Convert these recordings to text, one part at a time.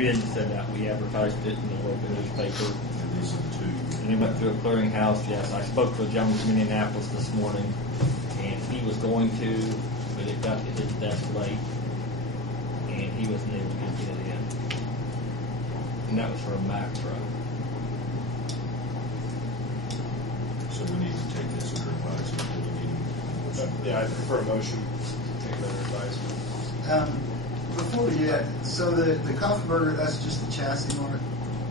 We didn't send that. We advertised it in the local newspaper. And these are the two. And he went through a clearinghouse. Yes, I spoke to a gentleman from Indianapolis this morning, and he was going to, but it got to his desk late, and he wasn't able to get it in. And that was for a Mack truck. So we need to take this under advisement. Yeah, I prefer a motion. Take it under advisement. Before we do that, so the coffee burger, that's just the chassis on it?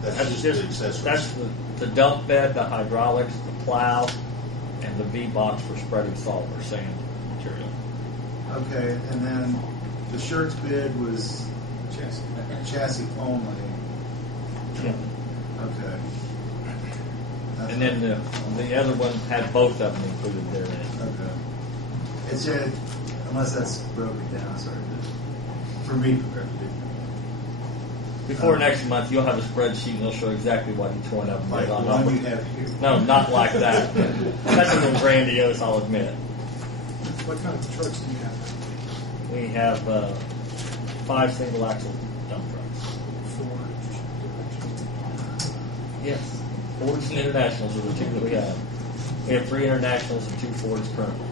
That's just the accessories. That's the dump bed, the hydraulics, the plow, and the V-box for spreading salt or sand material. Okay, and then the shirt's bid was chassis only. Yeah. Okay. That's And then the other one had both of them included therein. okay. It's just, unless that's broken down, sorry. For me, Before next month, you'll have a spreadsheet and it'll show exactly what each one of them like is the on. one you have here. No, not like that. That's a little grandiose, I'll admit. What kind of trucks do you have? We have 5 single axle dump trucks. Ford. Yes. Fords and Internationals are the 2 that we have. We have 3 Internationals and 2 Fords currently.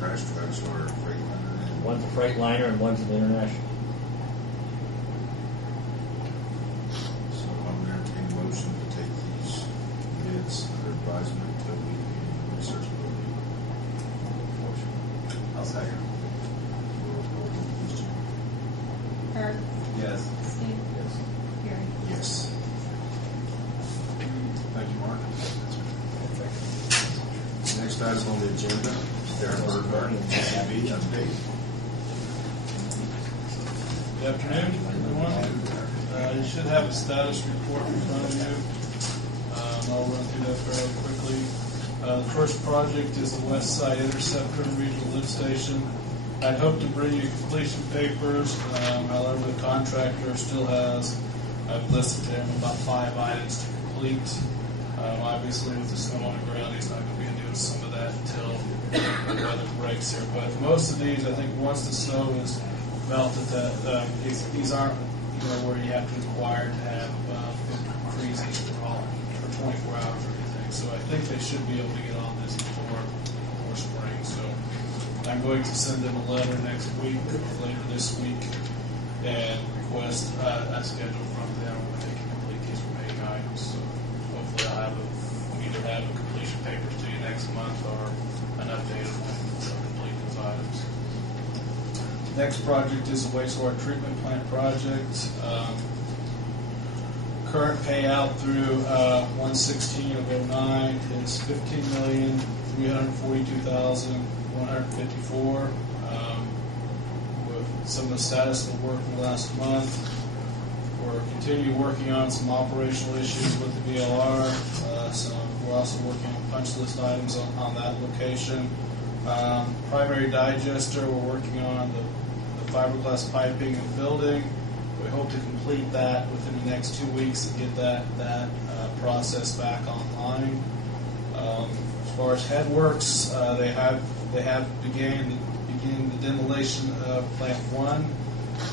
Trash trucks or Freightliner. And One's a Freightliner and one's an International. so I'm going to entertain a motion to take these bids under advisement until we can research a little bit. Motion. I'll second. Roll call, please, Jim. Herb, Yes. Steve, Yes. Gary. Yes. Thank you, Mark. Next item on the agenda is Darren Burghardt, TCB update. Good afternoon, everyone. You should have a status report in front of you. I'll run through that fairly quickly. The first project is the West Side Interceptor Regional Lift Station. I'd hoped to bring you completion papers, however the contractor still has, I've listed there about 5 items to complete. Obviously with the snow on the ground, he's not going to be doing some of that until the weather breaks here. But most of these, I think once the snow is melted, these aren't where you have to require to have freezing for 24 hours or anything. So I think they should be able to get on this before spring. So I'm going to send them a letter next week or later this week and request a schedule from them when they can complete these remaining items. So hopefully I'll either have a completion papers to you next month or an update on when they'll complete those items. Next project is the wastewater treatment plant project. Current payout through 1/16 of 09 is $15,342,154. With some of the status of the work in the last month, we're continuing working on some operational issues with the VLR. We're also working on punch list items on that location. Primary digester, we're working on the fiberglass piping and building. We hope to complete that within the next 2 weeks and get that process back online. As far as headworks, they have began the demolition of Plant 1.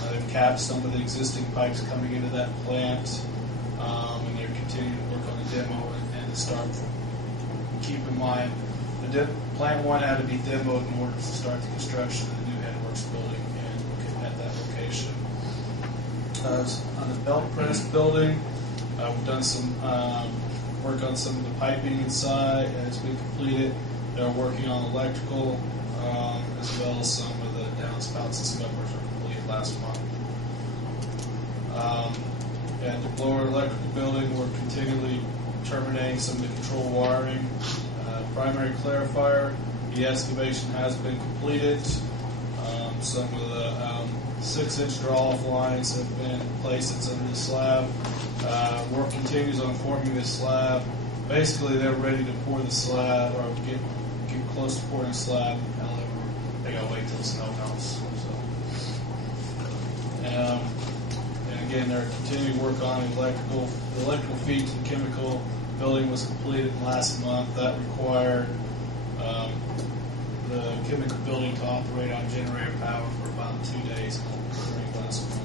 They've capped some of the existing pipes coming into that plant, and they're continuing to work on the demo and to start. Keep in mind, Plant 1 had to be demoed in order to start the construction of the new headworks building and at that location. On the belt press building, we've done some work on some of the piping inside, and it's been completed. They're working on electrical, as well as some of the downspouts and scuppers were completed last month. And the blower electrical building, we're continually terminating some of the control wiring. Primary clarifier, the excavation has been completed. Some of the 6-inch draw-off lines have been placed under the slab. Work continues on forming this slab. Basically, they're ready to pour the slab or get close to pouring the slab. However, they gotta wait till the snow melts. And again, they're continuing to work on the electrical feed to the chemical building was completed last month. That required the chemical building to operate on generator power for about 2 days during last month.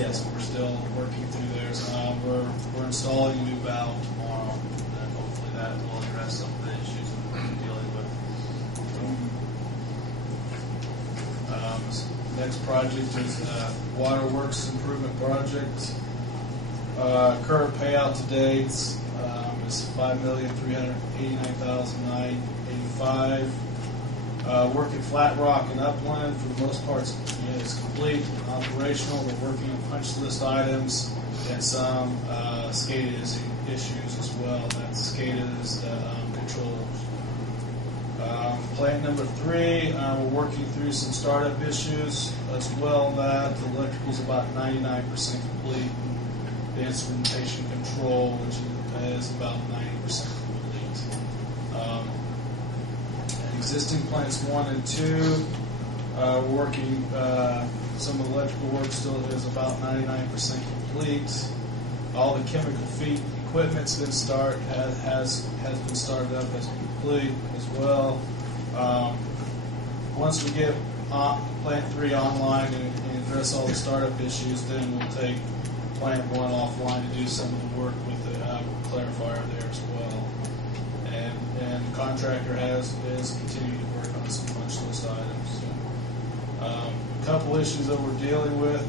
Yes, we're still working through theirs. We're installing a new valve tomorrow, and hopefully that will address some of the issues that we're dealing with. Next project is Waterworks Improvement Project. Current payout to date is $5,389,985. Work at Flat Rock and Upland for the most part is complete and operational. We're working on punch list items and some SCADA issues as well. That's SCADA's controls. Plant number 3, we're working through some startup issues as well. That the electrical is about 99% complete. The instrumentation control, which is about 90% complete. Existing plants 1 and 2, we're working. Some of the electrical work still is about 99% complete. All the chemical feed equipment's been has been started up as complete as well. Once we get plant 3 online and address all the startup issues, then we'll take plant 1 offline to do some of the work with the clarifier there as well. And the contractor is continuing to work on some punch list items. A couple issues that we're dealing with,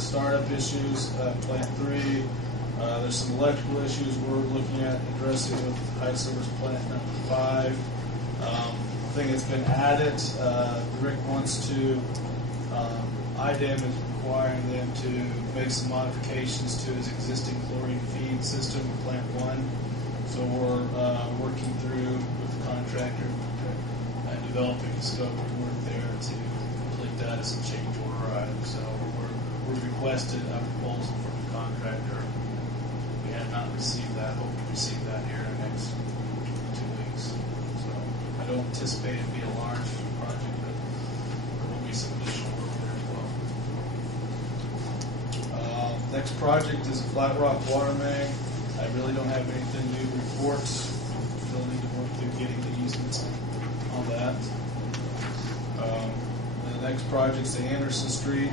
startup issues, plant 3. There's some electrical issues we're looking at addressing with High Silver's plant number 5. Thing that's been added, Rick wants to, IDEM is requiring them to make some modifications to his existing chlorine feed system in plant 1. So we're working through with the contractor and developing a scope of work there to complete that as a change order item. So we're requested a proposal from the contractor. We have not received that. Hope to receive that here in the next 2 weeks. So I don't anticipate it to be a large project, but there will be some additional work there as well. Next project is a Flat Rock water main. I really don't have anything new to report. Still need to work through getting the easements on that. The next project is the Anderson Street.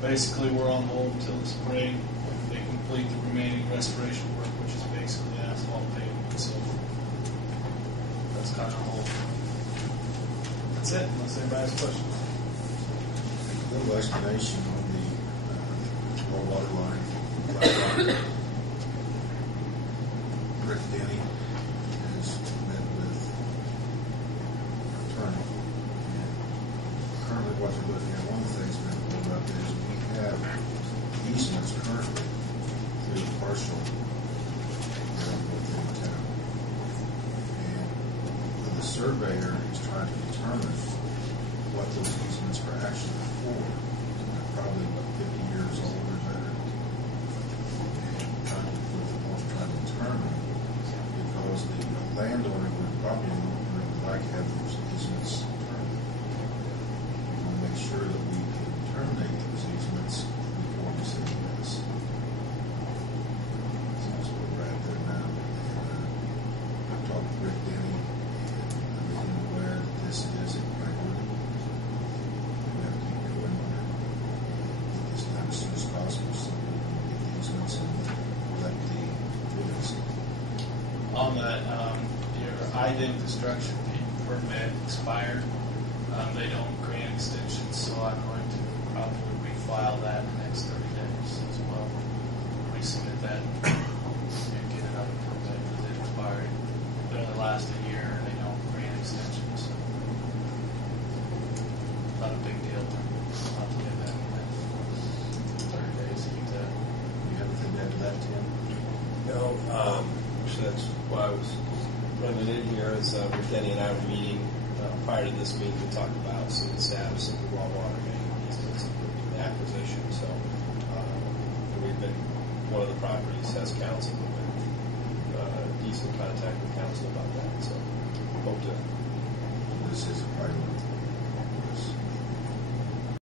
Basically, we're on hold until the spring. They complete the remaining restoration work, which is basically asphalt pavement. So that's kind of hold. That's it, unless anybody has questions. A little explanation on the raw water line. Rick Denny has met with attorney. And currently what they're looking at, one of the things we're going to pull up is we have easements currently through the partial within town. And the surveyor is trying to determine what those easements are actually for. They're probably about 50 years old or better. And trying to determine, because the landowner would probably really like to have those easements terminated. We want to make sure that we can terminate those easements before we say yes. So that's where we're at there now. And I've talked with Rick Denny, and I made him aware that this is a priority. We have to keep going on it. Get this done as soon as possible so we can get the easements and let the buildings. On that, your IDEM construction permit expired. They don't grant extensions, so I'm going to probably refile that in the next 30 days as well. Resubmit that and get another permit because it expired. It only lasts a year and they don't grant extensions. Not a big deal. I'll have to get that in the next 30 days to use that. You have anything to add to that, Tim? No, so that's why I was running in here. Is Rick Denny and I were meeting prior to this meeting to talk about some of the status of the raw water main easements and the acquisition. So we've been, one of the properties has council, we've been decent contact with council about that. So hope to. This is a priority.